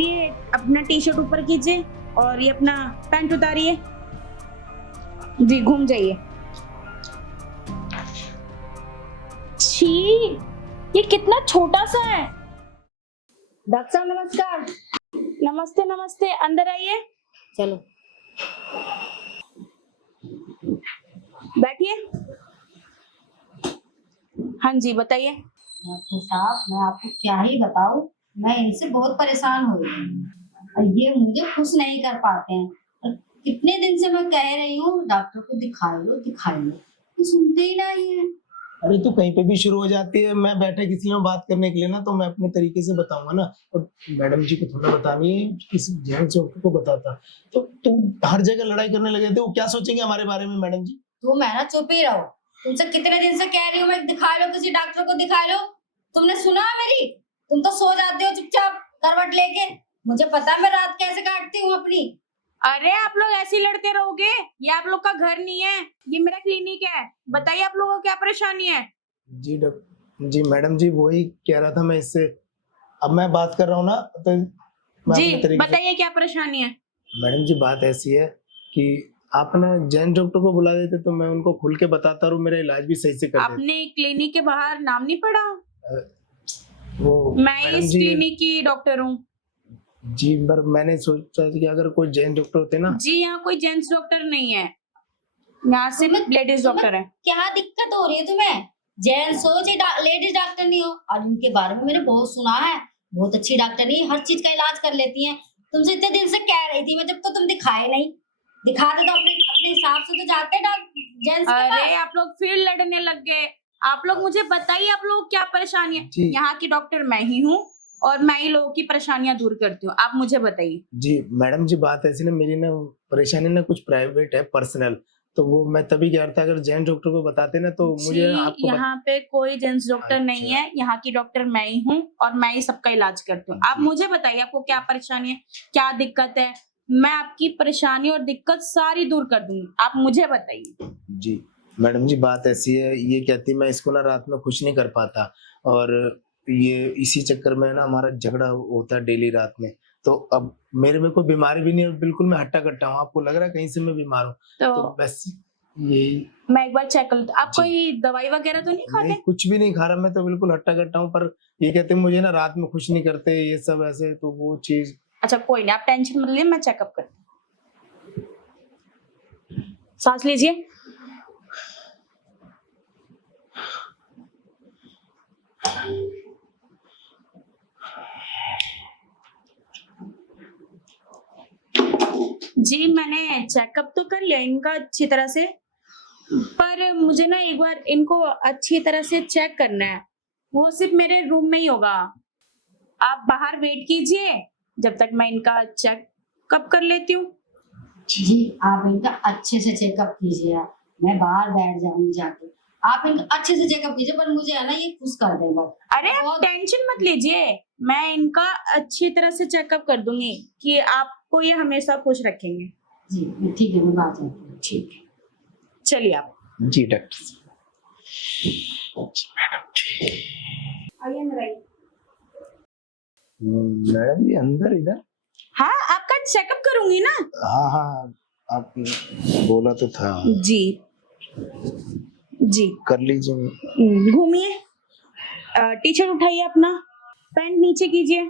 ये अपना T shirt ऊपर कीजिए और ये अपना पैंट उतारिए। जी घूम जाइए। छी, ये कितना छोटा सा है। डॉक्टर साहब नमस्कार। नमस्ते नमस्ते, अंदर आइए, चलो बैठिए। हाँ जी बताइए। डॉक्टर साहब, मैं आपको क्या ही बताऊं, मैं इनसे बहुत परेशान हो रही हूँ और ये मुझे खुश नहीं कर पाते हैं। और कितने दिन से मैं कह रही हूँ डॉक्टर को दिखा लो, तो सुनते ही नहीं है। अरे तू कहीं पे भी शुरू हो जाती है। मैं बैठा किसी में बात करने के लिए ना, तो मैं अपने तरीके से बताऊंगा ना। और मैडम जी को थोड़ा बतानी है, किसी जेंट्स डॉक्टर को बताता तो तू हर जगह लड़ाई करने लगे थे। वो क्या सोचेंगे हमारे बारे में मैडम जी? तो मैं ना चुप ही रहो। तुमसे कितने दिन से कह रही हूँ मैं दिखा लो, किसी डॉक्टर को दिखा लो। तुमने सुना मेरी? तुम तो सो जाते हो चुपचाप करवट लेके। मुझे पता है मैं रात कैसे काटती हूँ अपनी। अरे आप लोग ऐसे ही लड़ते रहोगे? ये आप लोग का घर नहीं है, ये मेरा क्लिनिक है। बताइए आप लोगों को क्या परेशानी है? जी जी मैडम जी, वही कह रहा था मैं इससे। अब मैं बात कर रहा हूँ ना, तो मैं जी अपने तरीके से। बताइए क्या परेशानी है? मैडम जी बात ऐसी है कि आप ना जेंट्स डॉक्टर को बुला देते तो मैं उनको खुल के बताता और मेरा इलाज भी सही से कर देते। आपने क्लिनिक के बाहर नाम नहीं पढ़ा? वो मैं मैडम इस जी, क्लिनिक की डॉक्टर हूँ। जी पर मैंने सोचा कि अगर कोई जेंट्स डॉक्टर होते ना। जी यहाँ कोई जेंट्स डॉक्टर नहीं है, यहाँ सिर्फ लेडीज डॉक्टर है। क्या दिक्कत हो रही है तुम्हें? जेंट्स हो चाहे लेडीज डॉक्टर नहीं हो, और उनके बारे में मैंने बहुत सुना है। बहुत अच्छी डॉक्टर नहीं, हर चीज का इलाज कर लेती हैं। तुमसे इतने दिन से कह रही थी मैं, जब तो तुम दिखाए नहीं। दिखाते तो अपने अपने हिसाब से तो जाते जेंट्स के अरे पास। आप लोग फिर लड़ने लग गए। आप लोग मुझे बताइए आप लोग क्या परेशानी है। जी। यहाँ की डॉक्टर मैं ही हूँ और मैं ही लोगों की परेशानियां दूर करती हूँ। आप मुझे बताइए। जी मैडम जी बात ऐसी ना, मेरी ना परेशानी ना कुछ प्राइवेट है, पर्सनल। तो वो मैं तभी कह रहा था, अगर जेंट्स डॉक्टर को बताते ना तो मुझे जी आपको यहाँ पे कोई जेंट्स डॉक्टर नहीं अच्छा। है, यहाँ की डॉक्टर मैं ही हूँ और मैं ही सबका इलाज करती हूँ। आप जी। मुझे बताइए आपको क्या परेशानी है, क्या दिक्कत है। मैं आपकी परेशानी और दिक्कत सारी दूर कर दूंगी। आप मुझे बताइए। जी मैडम जी बात ऐसी है, ये कहती मैं इसको ना रात में खुश नहीं कर पाता, और ये इसी चक्कर में ना हमारा झगड़ा होता है डेली रात में। तो अब मेरे में कोई बीमारी भी नहीं है, बिल्कुल मैं हट्टा कट्टा हूँ। आपको लग रहा है कहीं से मैं बीमार हूँ? तो बस यही। मैं एक बार चेक कर लूँ। आप जी। कोई दवाई वगैरह तो नहीं खाते? नहीं, कुछ भी नहीं खा रहा, मैं तो बिल्कुल हट्टा कट्टा हूँ। पर ये कहते मुझे ना रात में खुश नहीं करते ये सब ऐसे, तो वो चीज। अच्छा कोई नहीं, आप टेंशन मत लीजिए, मैं चेकअप करती हूँ। सांस लीजिए। जी मैंने चेकअप तो कर लिया इनका अच्छी तरह से, पर मुझे ना एक बार इनको अच्छी तरह से चेक करना है। वो सिर्फ मेरे रूम में ही होगा। आप बाहर वेट कीजिए जब तक मैं इनका चेकअप कर लेती हूँ। जी आप इनका अच्छे से चेकअप कीजिए। मैं बाहर बैठ जाऊंगी जाके। आप इनका अच्छे से चेकअप कीजिए, पर मुझे है ना ये खुश कर देगा। अरे आप टेंशन मत लीजिए, मैं इनका अच्छी तरह से चेकअप कर दूंगी कि आपको ये हमेशा खुश रखेंगे। जी ठीक है, मैं बात करती हूँ। ठीक है, चलिए आप। जी डॉक्टर। आइए अंदर आइए। मैडम जी अंदर इधर? हाँ आपका चेकअप करूंगी ना। हाँ हाँ, आप बोला तो था। जी जी कर लीजिए। घूमिए, टी शर्ट उठाइए, अपना पैंट नीचे कीजिए।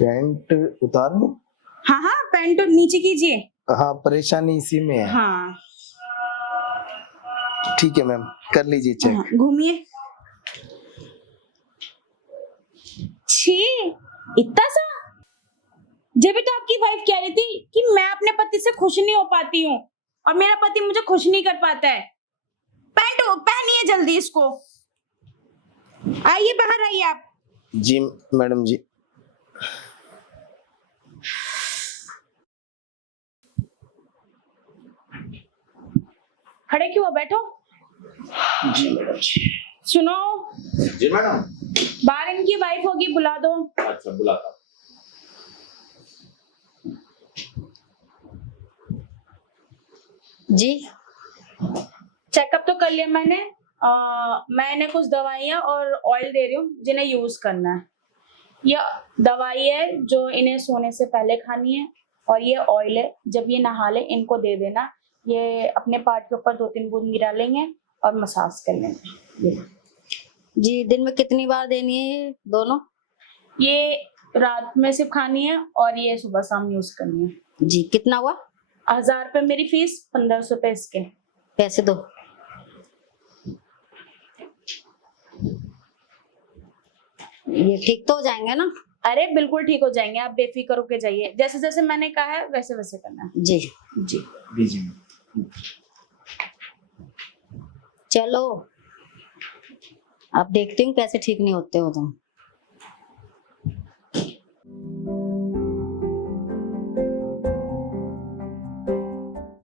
पैंट उतार लूं? हाँ हाँ पैंट नीचे कीजिए। हाँ, परेशानी इसी में है। हाँ ठीक है मैम, कर लीजिए चेक। हाँ, घूमिए। छी, इतना सा। जब भी तो आपकी वाइफ कह रही थी कि मैं अपने पति से खुश नहीं हो पाती हूँ और मेरा पति मुझे खुश नहीं कर पाता है। पैंट पहनिए जल्दी इसको। आइए बाहर आइए आप। जी मैडम जी। खड़े क्यों हो, बैठो। जी मैडम जी। सुनो, जी मैडम। बाहर इनकी वाइफ होगी, बुला दो। अच्छा बुलाता। जी चेकअप तो कर लिया मैंने। मैंने कुछ दवाइयाँ और ऑयल दे रही हूँ जिन्हें यूज करना है। ये दवाई है जो इन्हें सोने से पहले खानी है, और ये ऑयल है, जब ये नहा ले इनको दे देना। ये अपने पार्ट के ऊपर 2-3 बूंद गिरा लेंगे और मसाज कर लेंगे। जी दिन में कितनी बार देनी है ये दोनों? ये रात में सिर्फ खानी है और ये सुबह शाम यूज करनी है। जी कितना हुआ? 1000 रुपये मेरी फीस, 1500 रुपये इसके। पैसे दो। ये ठीक तो हो जाएंगे ना? अरे बिल्कुल ठीक हो जाएंगे, आप बेफिक्र होके जाइए। जैसे जैसे मैंने कहा है वैसे वैसे करना है। जी जी दीजिए। चलो अब देखती हूँ कैसे ठीक नहीं होते हो तुम।